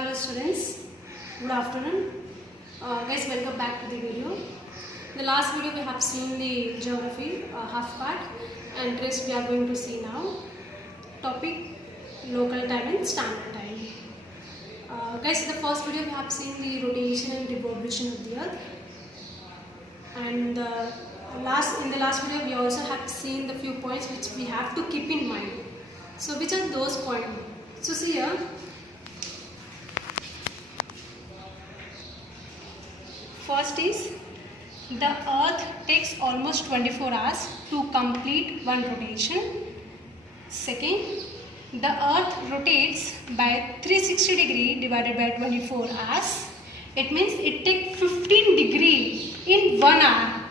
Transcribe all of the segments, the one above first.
Hello students, good afternoon. Guys, welcome back to the video. In the last video we have seen the geography half part, and rest we are going to see now. Topic local time and standard time. Guys, in the first video we have seen the rotation and revolution of the earth, and in the last video we also have seen the few points which we have to keep in mind. So which are those points? So see here. First is the earth takes almost 24 hours to complete one rotation. Second, the earth rotates by 360 degree divided by 24 hours. It means it takes 15 degree in 1 hour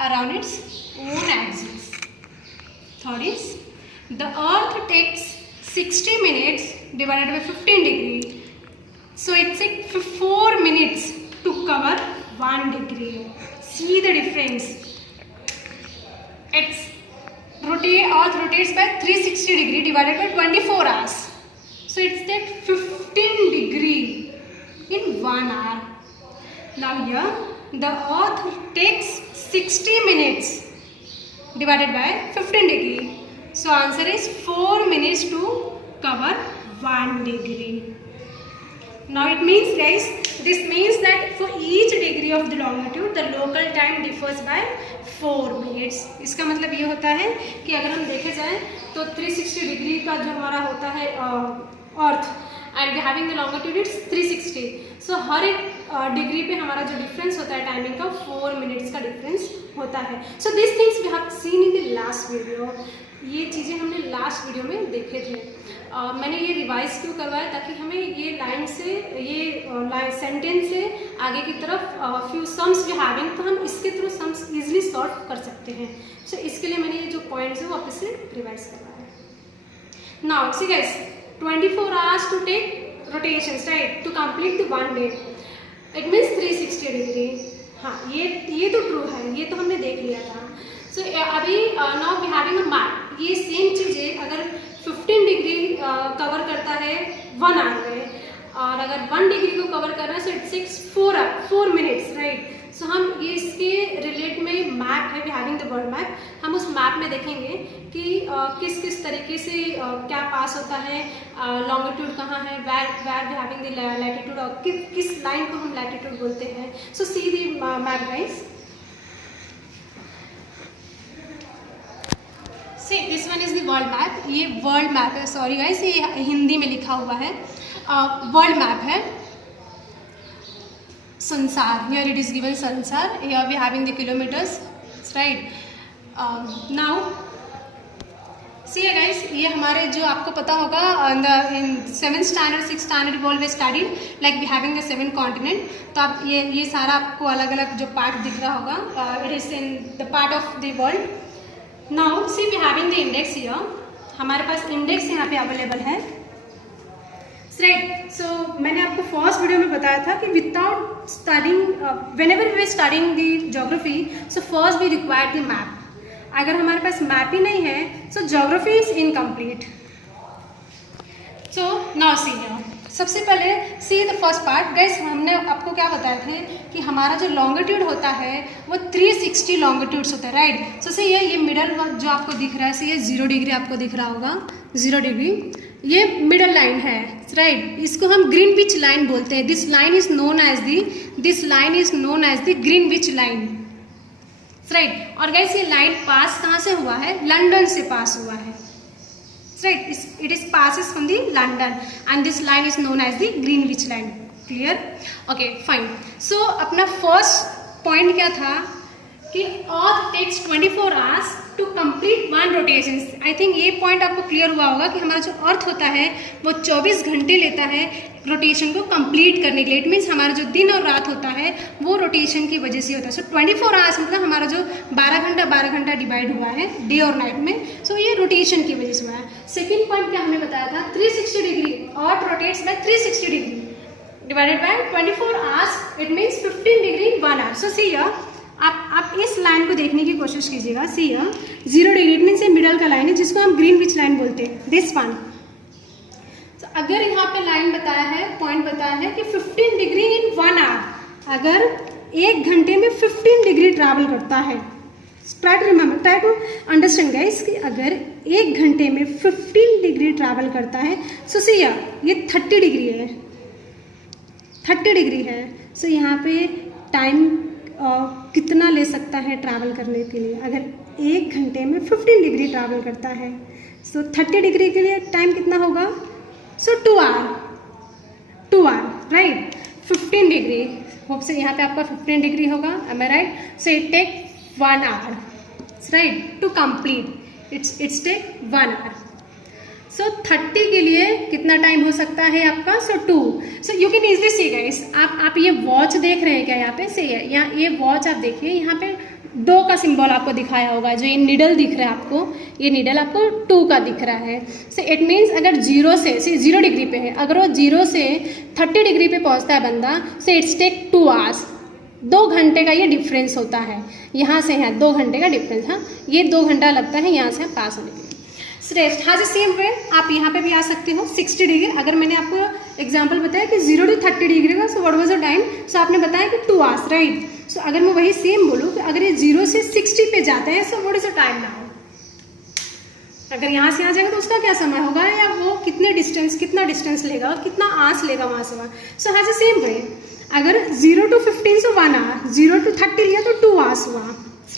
around its own axis. Third is the earth takes 60 minutes divided by 15 degree. So it takes 4 minutes to cover 1 degree. See the difference. Earth rotates by 360 degree divided by 24 hours. So it takes 15 degree in 1 hour. Now here the earth takes 60 minutes divided by 15 degree. So answer is 4 minutes to cover 1 degree. Now it means guys, this means that for each degree of the longitude the local time differs by 4 minutes. इसका मतलब ये होता है कि अगर हम देखे जाए तो 360 डिग्री का जो हमारा होता है earth and we having the longitude it's 360. So हर एक डिग्री पे हमारा जो डिफरेंस होता है टाइमिंग का 4 मिनट्स का डिफरेंस होता है. So this things we have seen in the last video. ये चीज़ें हमने लास्ट वीडियो में देखे थे. मैंने ये रिवाइज क्यों करवाया ताकि हमें ये लाइन से ये सेंटेंस से आगे की तरफ फ्यू सम्स वी हैविंग तो हम इसके थ्रू सम्स इजीली सॉल्व कर सकते हैं. सो इसके लिए मैंने ये जो पॉइंट्स है वापस से रिवाइज करवाया. Now see guys 24 hours to take rotations, right, to complete the 1 day. It means 360 degree. हाँ, ये तो ट्रू है, ये तो हमने देख लिया था. सो अभी now we having a map. ये सेम चीज़ें अगर 15 डिग्री कवर करता है 1 आवर में और अगर 1 डिग्री को कवर कर रहा है so it takes 4 minutes, right. So हम ये इसके रिलेट में मैप है, we having the world map. हम उस मैप में देखेंगे कि किस किस तरीके से क्या पास होता है, लॉन्गिट्यूड कहाँ है, where we having the latitude और किस लाइन को हम लैटिट्यूड बोलते हैं. So see the map guys. See, this one is the world map. ये वर्ल्ड मैप है. सॉरी गाइस, ये हिंदी में लिखा हुआ है. वर्ल्ड मैप है. संसार, here it is given संसार. Here we having the kilometers, right? Now, see guys, ये हमारे जो आपको पता होगा in 7th standard 6th standard we always studied like we having the 7 continent. तो आप ये सारा आपको अलग अलग जो पार्ट दिख रहा होगा, it is in the part of the world. Now see we having the index here. हमारे पास इंडेक्स यहाँ पे अवेलेबल है, राइट. सो मैंने आपको फर्स्ट वीडियो में बताया था कि without studying whenever we are studying the geography so first we require the map. अगर हमारे पास मैप ही नहीं है so geography is incomplete. So now see here. सबसे पहले see the first part guys. हमने आपको क्या बताया था कि हमारा जो लॉन्गिट्यूड होता है वो 360 लॉन्गिट्यूड्स होता है, राइट. सो सी ये मिडल जो आपको दिख रहा है, सी ये 0 डिग्री आपको दिख रहा होगा, 0 डिग्री ये मिडल लाइन है, राइट. इसको हम ग्रीनविच लाइन बोलते हैं. This line is known as the Greenwich line, right. और गाइस ये लाइन पास कहाँ से हुआ है? लंदन से पास हुआ है, right. It is passes from the London and this line is known as the Greenwich line. Clear? Okay, fine. So अपना first point क्या था कि Earth takes 24 hours to complete 1 rotation. I think ये point आपको clear हुआ होगा कि हमारा जो Earth होता है वो 24 घंटे लेता है रोटेशन को कंप्लीट करने के लिए. इट मीन्स हमारा जो दिन और रात होता है वो रोटेशन की वजह से होता है. सो 24 आवर्स मतलब हमारा जो 12 घंटा डिवाइड हुआ है डे और नाइट में, सो ये रोटेशन की वजह से हुआ है. सेकेंड पॉइंट क्या हमने बताया था? 360 degree. Earth rotates by 360 degree divided by 24 hours. It means 15 degree 1 hour. So see here आप इस लाइन को देखने की कोशिश कीजिएगा. See here 0 degree it means ये मिडल का लाइन है जिसको हम ग्रीनविच लाइन बोलते हैं. This one. अगर यहाँ पे लाइन बताया है, पॉइंट बताया रहा है कि 15 डिग्री इन 1 आवर, अगर 1 घंटे में 15 डिग्री ट्रैवल करता है, try to remember, try to understand guys, कि अगर 1 घंटे में 15 डिग्री ट्रैवल करता है, सो सी ये 30 डिग्री है, 30 डिग्री है। सो यहाँ पे टाइम कितना ले सकता है ट्रैवल करने के लिए? अगर 1 घंटे में 15 डिग्री ट्रैवल करता है, सो 30 डिग्री के लिए टाइम कितना होगा? So 2 hour, right. 15 degree, hope से यहाँ पे आपका 15 डिग्री होगा, am I right? So it take 1 hour, right, to complete, it's take 1 hour. So 30 के लिए कितना टाइम हो सकता है आपका? So 2। So you can easily see guys, आप ये वॉच देख रहे हैं क्या? यहाँ पे से यहाँ ये वॉच आप देखिए, यहाँ पे 2 का सिंबल आपको दिखाया होगा, जो ये निडल दिख रहा है आपको, ये निडल आपको 2 का दिख रहा है। सो इट मीन्स अगर 0 से 0 डिग्री पे है, अगर वो 0 से 30 डिग्री पे पहुँचता है बंदा, सो इट्स टेक 2 आवर्स, 2 घंटे का ये डिफरेंस होता है, यहाँ से है 2 घंटे का डिफरेंस। हाँ, ये 2 घंटा लगता है यहाँ से पास होने के लिए। श्रेष्ठ, हाँ जी, सेम वे आप यहाँ पे भी आ सकते हो 60 डिग्री। अगर मैंने आपको एग्जांपल बताया कि 0 to 30 डिग्री का, so what was the time? So आपने बताया कि 2 आवर्स, राइट। सो अगर मैं वही सेम बोलूँ कि अगर ये 0 से 60 पे जाते हैं, so what is the time now? अगर यहाँ से आ जाएगा तो उसका क्या समय होगा, या वो कितना डिस्टेंस लेगा, कितना आवर्स लेगा वहाँ से वहाँ? सो हाँ जी, सेम वे, अगर 0 to 15 सो 1 आवर, 0 to 30 लिया तो 2 आवर्स हुआ,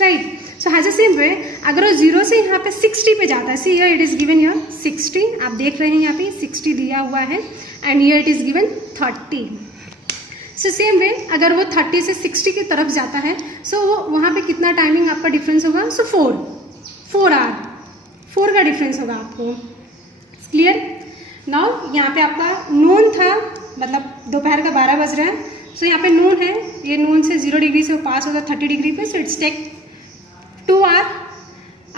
right. So has a same way, अगर वो 0 से यहाँ पे 60 पे जाता है, see here it is given here 60, आप देख रहे हैं यहाँ पे 60 दिया हुआ है, and here it is given 30। So same way, अगर वो 30 से 60 की तरफ जाता है, सो वो वहाँ पे कितना टाइमिंग आपका डिफरेंस होगा? सो 4 आवर, 4 का डिफरेंस होगा आपको। क्लियर? नाउ यहाँ पे आपका नून था, मतलब दोपहर का 12 बज रहा है, सो यहाँ पे नून है, ये नून से 0 डिग्री से वो पास होगा 30 डिग्री पे, so it's take 2 hour.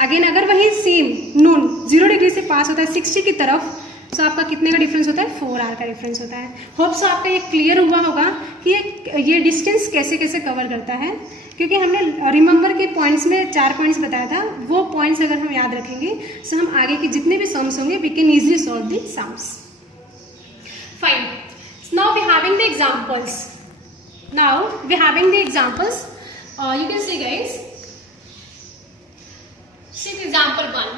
Again अगर वही सेम नून 0 डिग्री से पास होता है 60 की तरफ, सो आपका कितने का डिफरेंस होता है? 4 आवर का डिफरेंस होता है। होप सो आपका ये क्लियर हुआ होगा कि ये डिस्टेंस कैसे कैसे कवर करता है, क्योंकि हमने रिमेंबर के पॉइंट्स में 4 पॉइंट्स बताया था, वो पॉइंट्स अगर हम याद रखेंगे, सो हम आगे के जितने भी सम्स होंगे, we can easily solve the sums. Fine, now we having the examples. Now we having the examples. You can see guys. See the example 1.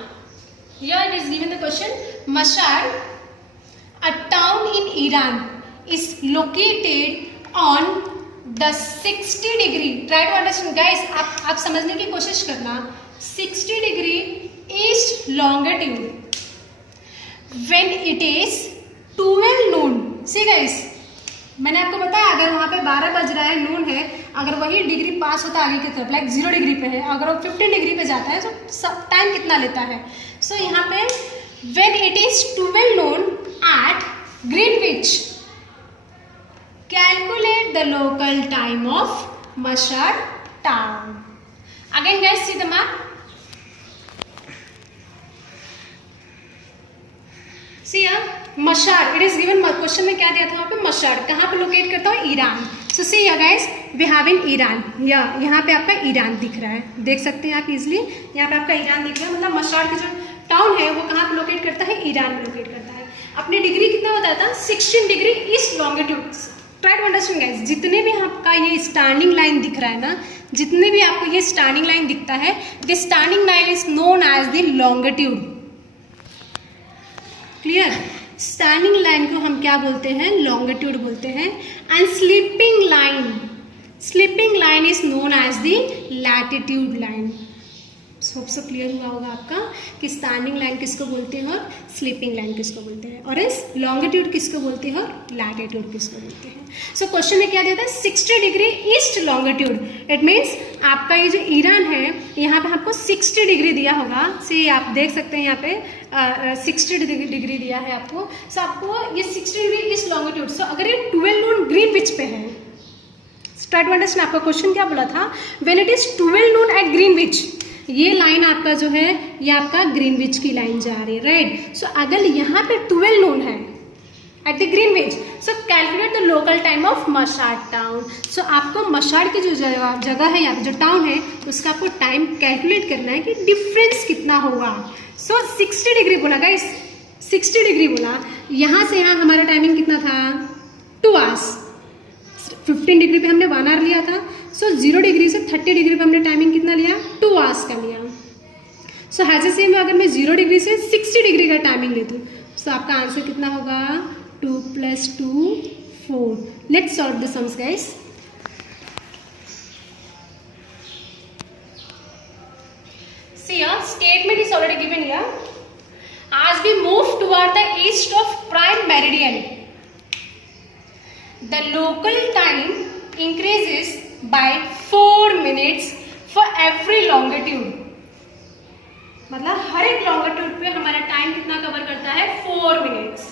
Here it is given the question. Mashhad, a town in Iran, is located on the 60 degree. Try to understand guys. आप समझने की कोशिश करना. 60 degree east longitude. When it is 12 noon. See guys. मैंने आपको बताया अगर वहाँ पे 12 बज रहा है, नून है, अगर वही डिग्री पास होता है आगे की तरफ, लाइक 0 डिग्री पे है, अगर वो 15 डिग्री पे जाता है तो टाइम कितना लेता है? सो यहाँ पे when it is 12 noon at Greenwich, calculate the local time of Mashhad town. Again guys see the map. See Mashhad, it is given, question में क्या दिया था वहाँ पे? मशहद कहाँ पे लोकेट करता है? Iran. So see guys, we have in Iran, या यहाँ पे आपका ईरान दिख रहा है, देख सकते हैं आप इजिली, यहाँ पे आपका ईरान दिख रहा है, मतलब मशहद की जो टाउन है वो कहाँ पे लोकेट करता है? ईरान में लोकेट करता है। अपनी डिग्री कितना बताया था? 16 degree east longitude. Try to understand guys, जितने भी आपका ये स्टैंडिंग लाइन दिख रहा है ना, जितने भी आपको ये स्टैंडिंग लाइन दिखता है, the standing line is known as the longitude. Clear? Standing line को हम क्या बोलते हैं? लॉन्गिट्यूड बोलते हैं। And sleeping line is known as the latitude line. Hope so clear हुआ होगा आपका कि स्टैंडिंग लाइन किसको बोलते हैं और स्लीपिंग लाइन किसको बोलते हैं, और इस लॉन्गिट्यूड किसको बोलते हैं और लैटिट्यूड किसको बोलते हैं। सो क्वेश्चन में क्या दिया था? 60 degree east longitude. It means आपका ये जो ईरान है, यहाँ पे आपको 60 डिग्री दिया होगा। से आप देख सकते हैं यहाँ पे 60 डिग्री दिया है आपको। सो आपको ये 60 डिग्री ईस्ट लॉन्गिट्यूड। सो अगर ये 12 नून ग्रीनविच पे है, ट्राई टू अंडरस्टैंड आपका क्वेश्चन क्या बोला था? When it is 12 noon at Greenwich, ये लाइन आपका जो है ये आपका ग्रीनविच की लाइन जा रही है, राइट। सो अगर यहाँ पे 12 नून है at the Greenwich, so calculate the local time of Mashhad town. So आपको मशहद की जो जगह है, यहाँ पे जो टाउन है, उसका आपको टाइम कैलकुलेट करना है कि डिफरेंस कितना होगा। सो 60 डिग्री बोला गाइस, 60 डिग्री बोला, यहाँ से यहाँ हमारा टाइमिंग कितना था? 2 आवर्स। आवर्स। 15 डिग्री पे हमने 1 आवर लिया था, सो 0 डिग्री से 30 डिग्री पे हमने टाइमिंग कितना लिया, 2 आवर्स का लिया। सो हैज ए सेम अगर मैं 0 डिग्री से 60 डिग्री का टाइमिंग लेती हूँ, सो आपका आंसर कितना होगा, 2 + 2 4। Let's solve the sums guys. See, your statement is already given here. As we move toward the east of prime meridian, the local time increases by 4 minutes for every longitude. मतलब हर एक longitude पे हमारा time कितना cover करता है, 4 minutes,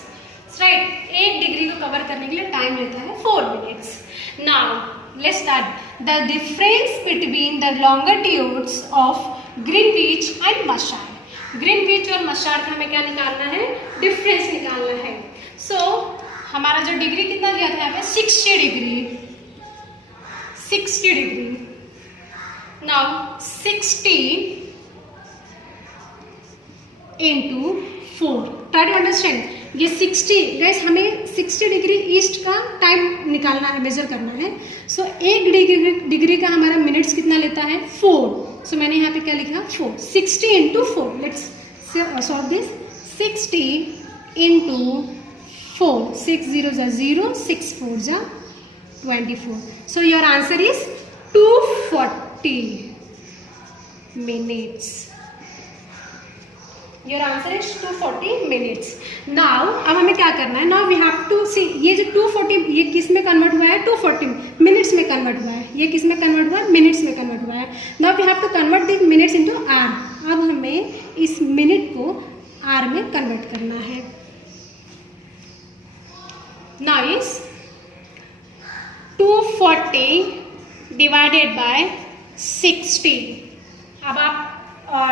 right. 1 degree को cover करने के लिए टाइम लेता है 4 minutes. Now let's start the difference between the longitudes of Greenwich and Mashhad. Greenwich और मशार्ड का हमें क्या निकालना है, डिफरेंस निकालना है। सो हमारा जो डिग्री कितना दिया था यहाँ पे, 60 degree, 60 degree. Now 60 into 4, try to understand. ये 60 गाइस, हमें 60 डिग्री ईस्ट का टाइम निकालना है, मेजर करना है। सो 1 डिग्री का हमारा मिनट्स कितना लेता है, 4। सो मैंने यहाँ पे क्या लिखा, 4। 60 into 4, let's solve this. 60 into 4, 6 0 जा 0, 6 4 जा 24। सो your answer is 240 minutes। Your answer is 240 minutes. Now अब हमें क्या करना है, नाउ वी हैव टू सी, ये जो 240 ये किस में कन्वर्ट हुआ है, 240 मिनट्स में कन्वर्ट हुआ है। ये किस में कन्वर्ट हुआ है, मिनट्स में कन्वर्ट हुआ है। Now we have to convert this minutes into hour. अब हमें इस मिनट को आर में कन्वर्ट करना है। Now is 240 divided by 60। अब आप और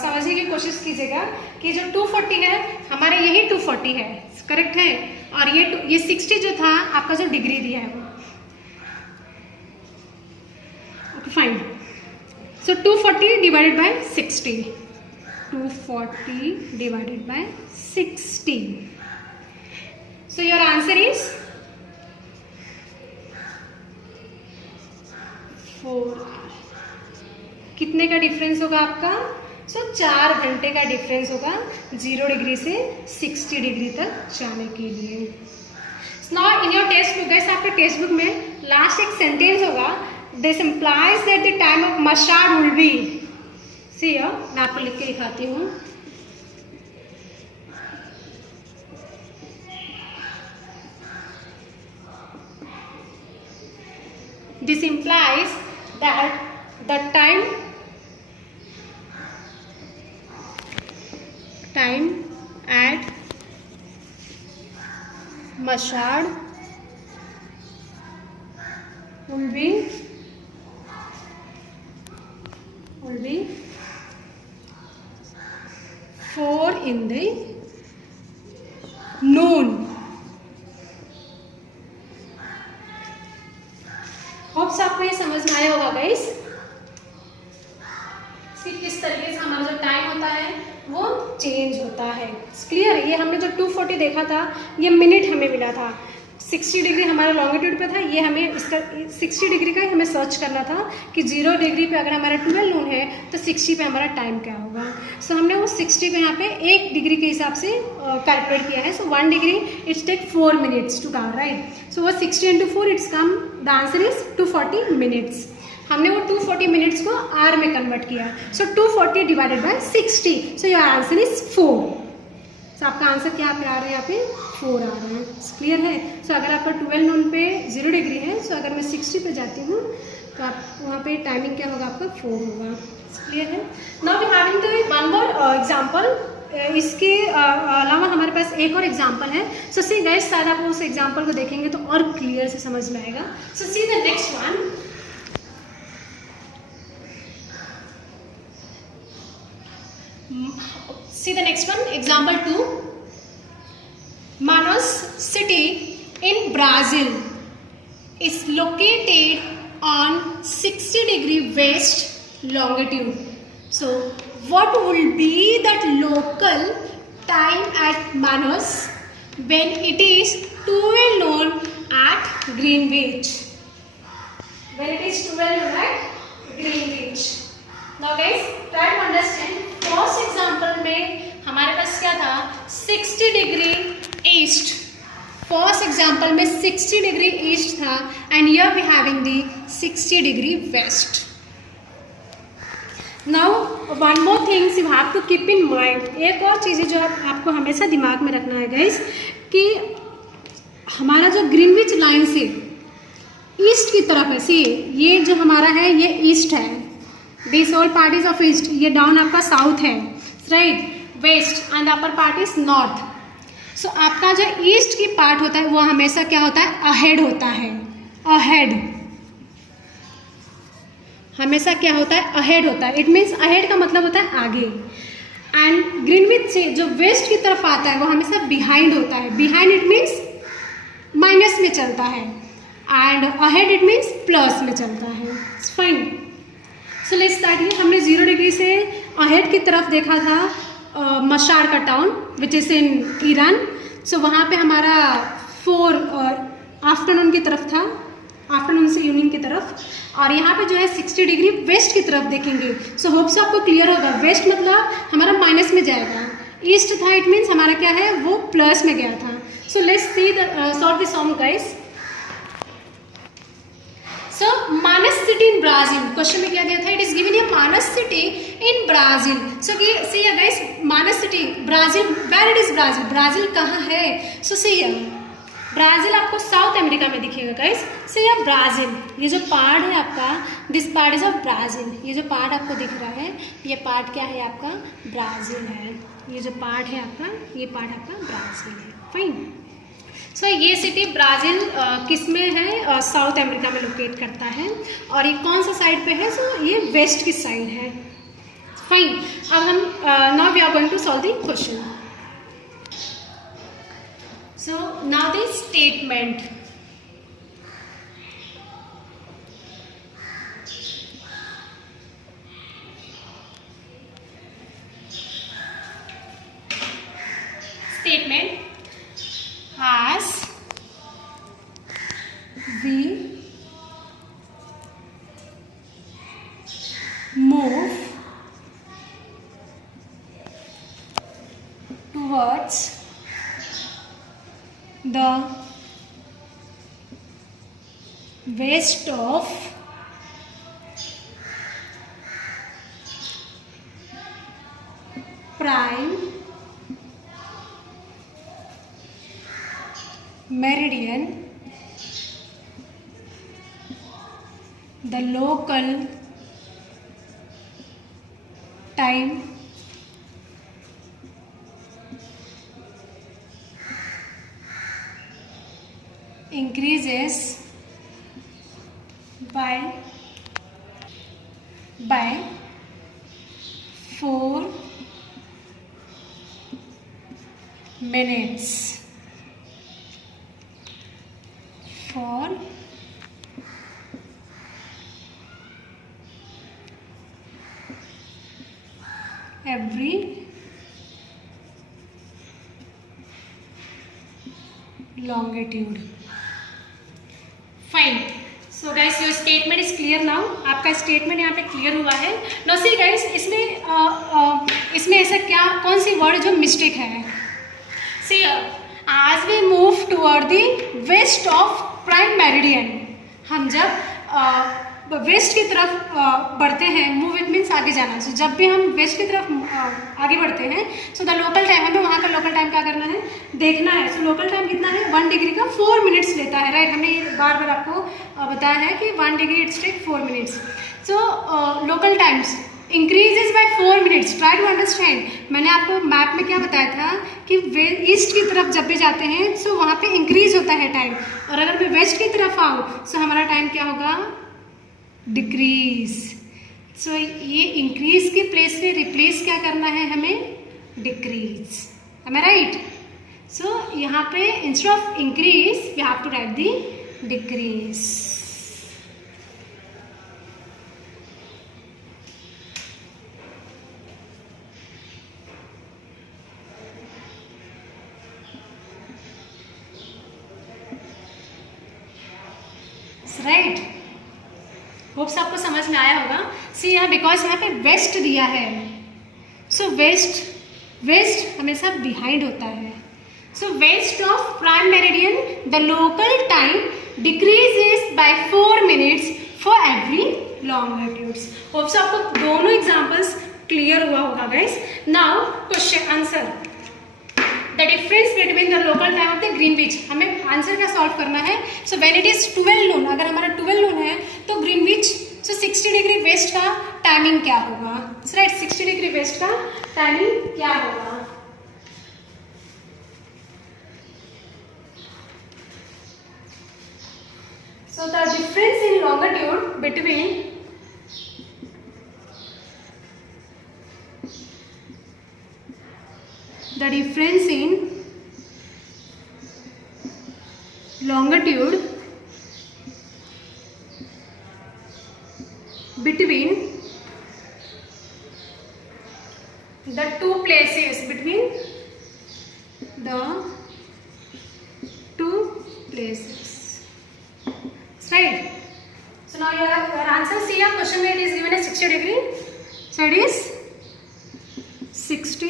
समझने की कोशिश कीजिएगा कि जो 240 है हमारा, यही 240 है, करेक्ट है। और ये 60 जो था आपका जो डिग्री दिया है वो, okay fine. So 240 divided by 60, 240 divided by 60। So your answer is 4। कितने का डिफरेंस होगा आपका, सो 4 घंटे का डिफरेंस होगा 0 डिग्री से 60 डिग्री तक जाने के लिए। Now in your textbook guys, आपके टेक्स्ट बुक में लास्ट एक सेंटेंस होगा, this implies that the time of Mashhad will be, see मैं आपको लिख के दिखाती हूँ। This implies that the time at Mashhad will be 4 in the noon। Hopes आपको ये समझ में आया होगा गाइस, किस तरीके से हमारा जो टाइम होता है वो चेंज होता है। क्लियर है। ये हमने जो 240 देखा था, ये मिनट हमें मिला था। 60 डिग्री हमारा लॉन्गिट्यूड पे था, ये हमें इसका 60 डिग्री का ही हमें सर्च करना था कि 0 डिग्री पे अगर हमारा 12 नून है तो 60 पे हमारा टाइम क्या होगा। सो हमने वो 60 पे यहाँ पे 1 डिग्री के हिसाब से कैलकुलेट किया है। So 1 degree it's take 4 minutes to cover, right. So वो 60 into 4 it's come, the answer is 240 minutes. हमने वो 240 मिनट्स को आर में कन्वर्ट किया। So 240 divided by 60, so your answer is 4। So आपका आंसर क्या पे आ रहा है, यहाँ पे 4 आ रहा है। क्लियर है। सो अगर आपका 12 नून पे 0 डिग्री है, सो अगर मैं 60 पे जाती हूँ तो आप वहाँ पे टाइमिंग क्या होगा, आपका 4 होगा। क्लियर है। Now we having the one more example. इसके अलावा हमारे पास एक और एग्जांपल है। सो सी गाइस, शायद आप उस एग्जांपल को देखेंगे तो और क्लियर से समझ में आएगा। So see the next one. See the next one, example 2. Manaus city in Brazil is located on 60 degree west longitude. So what will be that local time at Manaus when it is 12 noon at Greenwich. When it is 12, you write Greenwich. Now guys, try to understand. First example में हमारे पास क्या था? 60 degree east. First example में 60 degree east था and here we having the 60 degree west. Now one more things you have to keep in mind. एक और चीज़ जो आपको हमेशा दिमाग में रखना है गाइस कि हमारा जो ग्रीनविच लाइन से ईस्ट की तरफ है, सी ये जो हमारा है ये ईस्ट है, this all part is of east. ये डाउन आपका साउथ है, right, west and upper part is north. So आपका जो ईस्ट की पार्ट होता है वो हमेशा क्या होता है? अहेड होता है. अहेड हमेशा क्या होता है? अहेड होता है. इट मीन्स अहेड का मतलब होता है आगे. एंड ग्रीनविच से जो वेस्ट की तरफ आता है वो हमेशा बिहाइंड होता है. बिहाइंड इट मीन्स माइनस में चलता है and ahead it means plus में चलता है. It's fine. So let's start. ये हमने 0 डिग्री से अहेड की तरफ देखा था मशार का town which is in Iran. So वहाँ पे हमारा 4 आफ्टरनून की तरफ था, आफ्टरनून से इवनिंग की तरफ. और यहाँ पे जो है 60 डिग्री वेस्ट की तरफ देखेंगे. सो होप से आपको क्लियर होगा. वेस्ट मतलब हमारा माइनस में जाएगा, ईस्ट था इट मीन्स हमारा क्या है वो प्लस में गया था. So let's see the solve this song guys. So Manaus city in Brazil. Question में क्या दिया था? इट इज गिवन ये Manaus city in Brazil. So see guys Manaus city Brazil, where it is Brazil? Brazil कहाँ है? So see Brazil आपको south America में दिखेगा गाइस. से ये ब्राज़ील, ये जो पार्ट है आपका, this part is of Brazil. ये जो पार्ट आपको दिख रहा है ये पार्ट क्या है आपका? ब्राज़ील है. ये जो पार्ट है आपका ये पार्ट आपका ब्राज़ील है. फाइन. सो ये सिटी ब्राज़ील किस में है? साउथ अमेरिका में लोकेट करता है. और ये कौन सा साइड पे है? सो ये वेस्ट की साइड है. फाइन. अब हम now we are going to solve the question. So now the statement. Statement as we move towards the west of prime meridian, the local time increases by 4 minutes for every longitude. Fine. So guys your statement is clear now. आपका statement यहाँ पे clear हुआ है. Now see guys इसमें ऐसा क्या कौन सी word जो मिस्टेक है? सी आज we move toward the west of prime meridian. हम जब वेस्ट की तरफ बढ़ते हैं, मूव इट मीन्स आगे जाना. सो जब भी हम वेस्ट की तरफ आगे बढ़ते हैं सो द लोकल टाइम, हमें वहाँ का लोकल टाइम क्या करना है? देखना है. सो लोकल टाइम कितना है? 1 डिग्री का 4 मिनट्स लेता है, राइट. हमने ये बार बार आपको बताया है कि 1 degree it's take 4 minutes. So local times increases by 4 minutes. Try to understand. मैंने आपको मैप में क्या बताया था कि ईस्ट की तरफ जब भी जाते हैं सो वहाँ पे इंक्रीज होता है टाइम, और अगर मैं वेस्ट की तरफ आऊँ सो हमारा टाइम क्या होगा? डिक्रीज. सो ये इंक्रीज के प्लेस पे रिप्लेस क्या करना है हमें? Decrease. Am I right? So यहाँ पे instead of increase we have to write the decrease. Right. Hopes आपको समझ में आया होगा। सी यहाँ बिकॉज यहाँ पे वेस्ट दिया है, सो वेस्ट हमेशा बिहाइंड होता है। So west of prime meridian the local time decreases by 4 minutes for every longitudes. Hopes आपको दोनों एग्जाम्पल्स क्लियर हुआ होगा guys. Now question answer, the difference between the local time of the Greenwich, हमें answer क्या solve करना है। So when it is 12 noon, अगर हमारा 12 नून है तो ग्रीनविच, सो 60 डिग्री वेस्ट का टाइमिंग क्या होगा, राइट। 60 डिग्री वेस्ट का टाइमिंग क्या होगा। So the difference in longitude between the difference in longitude between the two places, right. So now your answer, see your question where it is given as 60 degree, so it is 60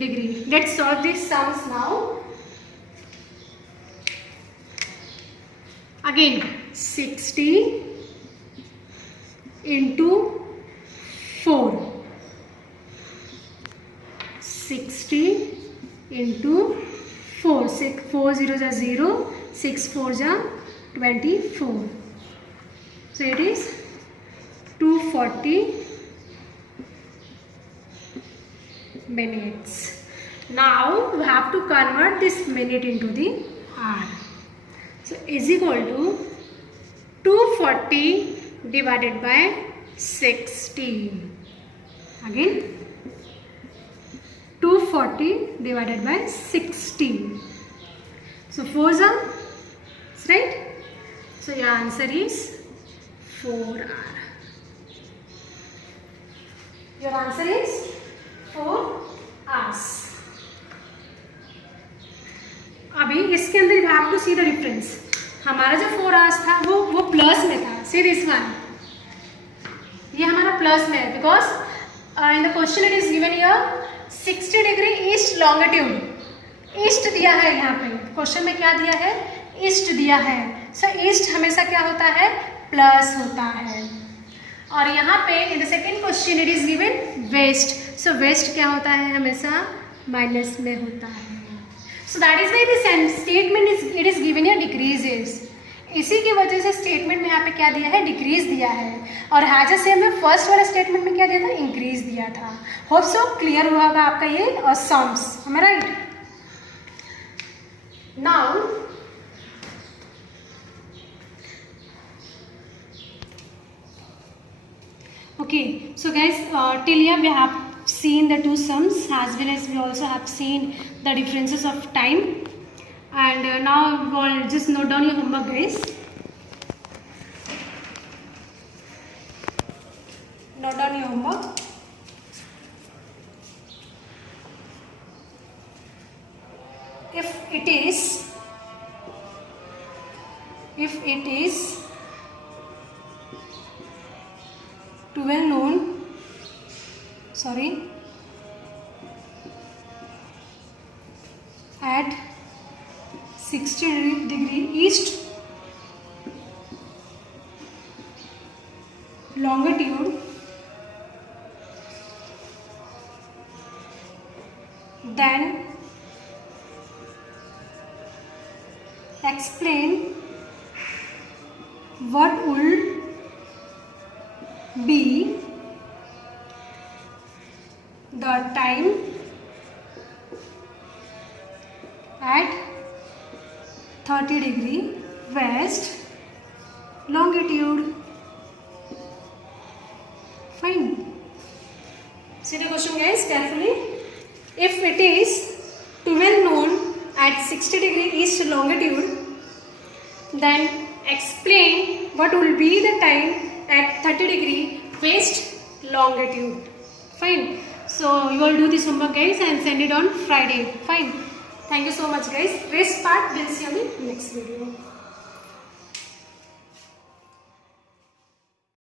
degree. Let's solve these sums now. Again 60 into 4, 60 into 4, 6 4 0 is 0, 6 4 is 24, so it is 240 minutes. Now we have to convert this minute into the hour. So is equal to 240 divided by 60. Again 240 divided by 60. So 4 are right. So your answer is 4 hour. Your answer is 4 hours. अभी इसके अंदर you have to see the difference. हमारा जो 4 hours था वो plus में था. See this one. ये हमारा प्लस में है because in the question it is given here 60 degree east longitude. East दिया है यहाँ पे क्वेश्चन में, क्या दिया है, ईस्ट दिया है. सो ईस्ट हमेशा क्या होता है, प्लस होता है. और यहाँ पे in the second question it is given west. So west क्या होता है, हमेशा माइनस में होता है. So that is why this statement it is given या डिक्रीजेस. इसी की वजह से स्टेटमेंट में यहाँ पे क्या दिया है, डिक्रीज दिया है. और हैज अ सेम में फर्स्ट वाले स्टेटमेंट में क्या दिया था, इंक्रीज दिया था. होप सो क्लियर हुआ होगा आपका ये और sums, am I right? Now okay, so guys till here we have seen the two sums as well as we also have seen the differences of time. And now we'll just note down your homework guys. Note down your homework. If it is 12 noon, sorry, at 60 degree east longitude, then explain what will be the time at 30 degree west longitude. Fine. See the question guys carefully. If it is 12 noon at 60 degree east longitude, then explain what will be the time at 30 degree west longitude. Fine. So you will do this homework guys and send it on Friday. Fine. Thank you so much guys. Rest part we'll see on the next video.